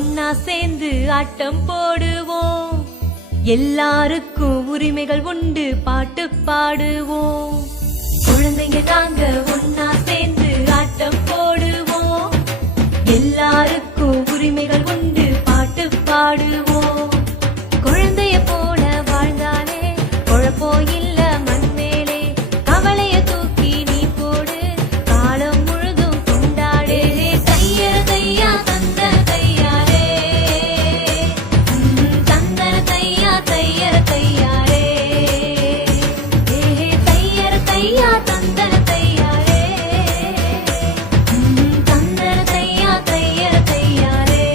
ஒன்னா சேர்ந்து ஆட்டம் போடுவோம். எல்லாருக்கும் உரிமைகள் உண்டு, பாட்டு பாடுவோம். குழந்தைங்க நாங்க ஒன்னா சேர்ந்து ஆட்டம் போடுவோம். எல்லாருக்கும் உரிமைகள் உண்டு, பாட்டு பாடுவோம். குழந்தைய போல வாழ்ந்தாலே குழப்பம் இல்ல மண் மேலே. கவலைய தூக்கி நீ போடு, காலம் முழுதும் கொண்டாடே. தையர தையா தந்தன தையாரே, தந்தன தையா தையர தையாரே. தையர தையா தந்தன தையாரே, தந்தன தையா தையர தையாரே.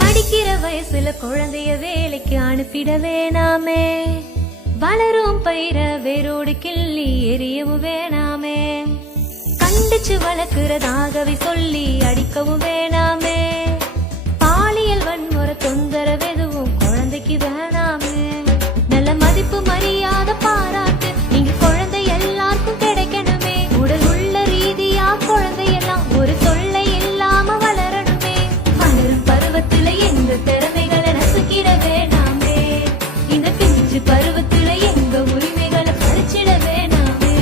படிக்கிற வயசுல குழந்தைய வேலைக்கு அனுப்பிட வேணாமே. வளரும் பயிர வேரோடு கிள்ளி எரியவும் வேணாமே. கண்டிச்சு வளர்க்கிறதாகவே சொல்லி அடிக்கவும் வேணாமே. பாலியல் வன்முறை தொந்தரவு எதுவும் குழந்தைக்கு வேணாமே. நல்ல மதிப்பு மரியாதை பாராட்டு நீங்க குழந்தை எல்லாருக்கும் கிடைக்கணுமே. உடல் உள்ள ரீதியா குழந்தையெல்லாம் ஒரு தொல்லை இல்லாம வளரணுமே. வளரும் பருவத்துல எங்க திறமைகளை ரசிக்கிட வேணாமே. இந்த பிஞ்சு பருவத்துல எங்க உரிமைகளை பறிச்சிட வேணாமே.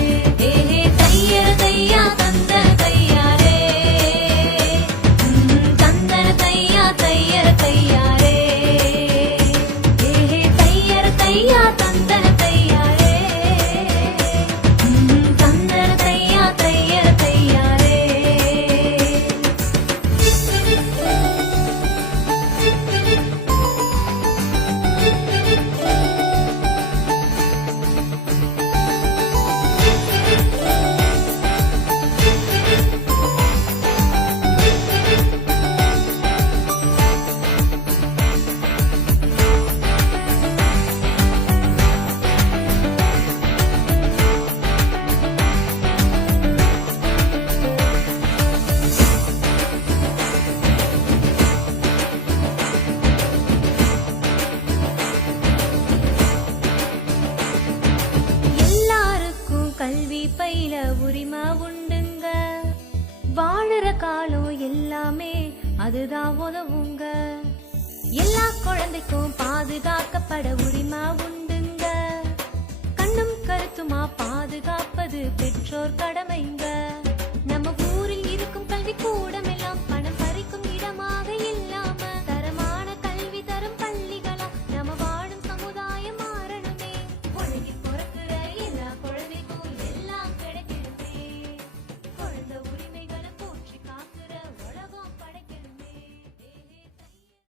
தையர தையா தந்தன தையாரே, தந்தன தையா தையர தையாரே. தையர தையா தந்தன தையாரே, தந்தன தையா தையர தையாரே. எல்லாருக்கும் கல்வி பயில உரிமை உண்டுங்க. வாழுற காலம் எல்லாமே அதுதான் உதவுங்க. எல்லா குழந்தைக்கும் பாதுகாக்கப்பட உரிமை உண்டுங்க. கண்ணும் கருத்துமா பாதுகாப்பது பெற்றோர் கடமைங்க.